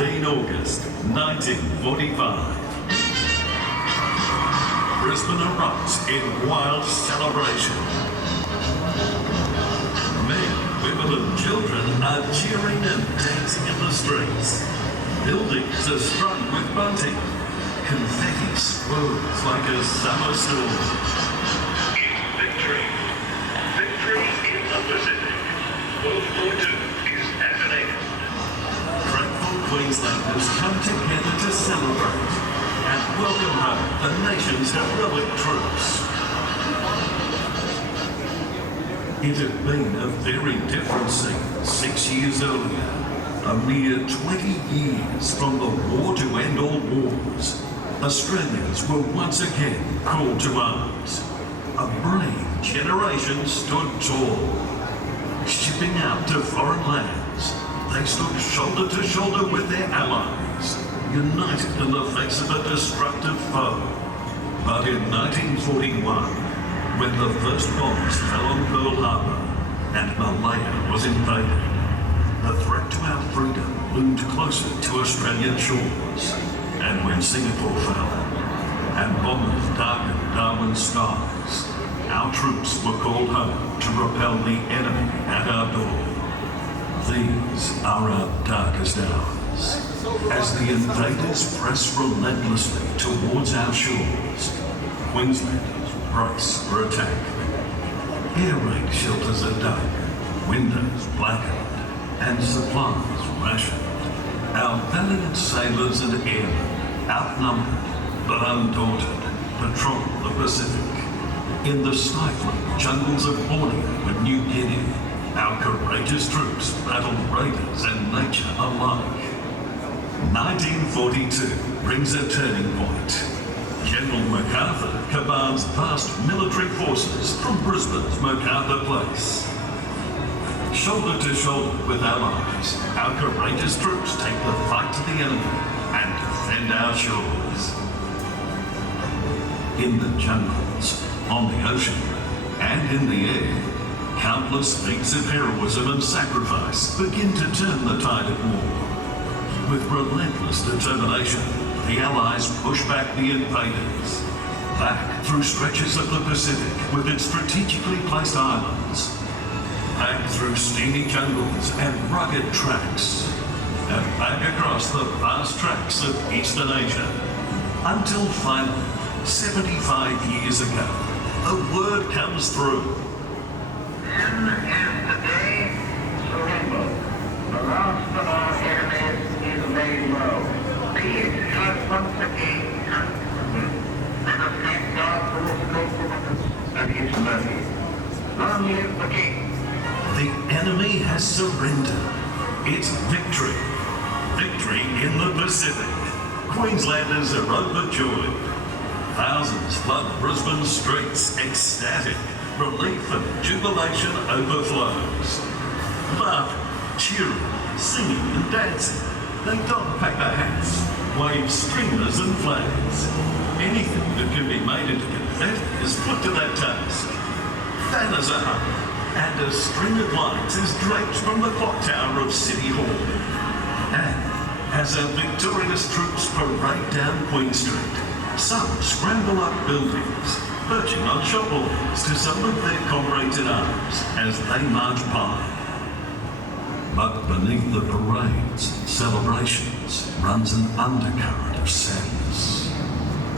15 August 1945. Brisbane erupts in wild celebration. Men, women and children are cheering and dancing in the streets. Buildings are strung with bunting. Confetti swirls like a summer storm. It's victory. Victory in the Pacific. World War II is at an end. Grateful Queenslanders come together to celebrate and welcome home the nation's heroic troops. It had been a very different scene 6 years earlier. A mere 20 years from the war to end all wars, Australians were once again called to arms. A brave generation stood tall. Shipping out to foreign lands, they stood shoulder to shoulder with their allies, united in the face of a destructive foe. But in 1941, when the first bombs fell on Pearl Harbor and Malaya was invaded, the threat to our freedom loomed closer to Australian shores. And when Singapore fell and bombers darkened Darwin's skies, our troops were called home to repel the enemy at our door. These are our darkest hours. As the invaders press relentlessly towards our shores, Queenslanders brace for attack. Air raid shelters are dug, windows blackened, and supplies rationed. Our valiant sailors and airmen, outnumbered but undaunted, patrol the Pacific. In the stifling jungles of Borneo and New Guinea, our courageous troops battle raiders and nature alike. 1942 brings a turning point. General MacArthur commands vast military forces from Brisbane's MacArthur Place. Shoulder to shoulder with allies, our courageous troops take the fight to the enemy and defend our shores. In the jungles, on the ocean, and in the air, countless feats of heroism and sacrifice begin to turn the tide of war. With relentless determination, the Allies push back the invaders, back through stretches of the Pacific with its strategically placed islands, back through steamy jungles and rugged tracks, and back across the vast tracts of Eastern Asia, until finally, 75 years ago, a word comes through. Then is the day surrender. The last of our enemies is laid low. Peace has once again come. Let us thank God for this faithfulness and his mercy. Long live the King. The enemy has surrendered. It's victory. Victory in the Pacific. Queenslanders are overjoyed. Thousands flood Brisbane streets, ecstatic. Relief and jubilation overflows. Laughing, cheering, singing and dancing. They don paper hats, wave streamers and flags. Anything that can be made into confetti is put to that task. Banners are hung, and a string of lights is draped from the clock tower of City Hall. And as our victorious troops parade down Queen Street, some scramble up buildings, perching on shop walls to salute their comrades in arms as they march by. But beneath the parades and celebrations runs an undercurrent of sadness.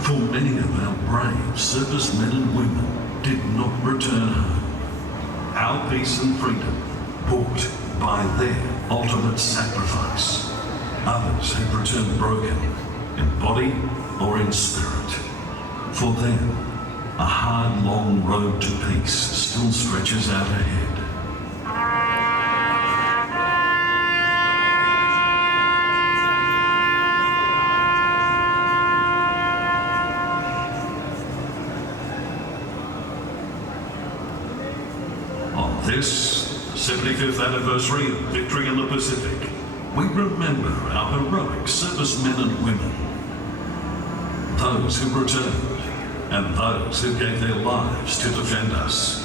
For many of our brave servicemen and women did not return home. Our peace and freedom bought by their ultimate sacrifice. Others have returned broken, in body or in spirit. For them, a hard, long road to peace still stretches out ahead. On this 75th anniversary of victory in the Pacific, we remember our heroic servicemen and women. Those who returned and those who gave their lives to defend us.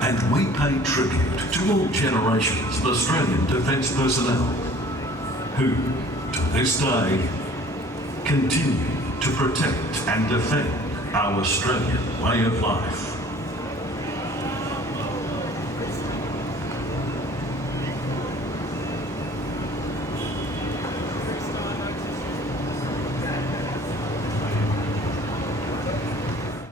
And we pay tribute to all generations of Australian defence personnel who, to this day, continue to protect and defend our Australian way of life.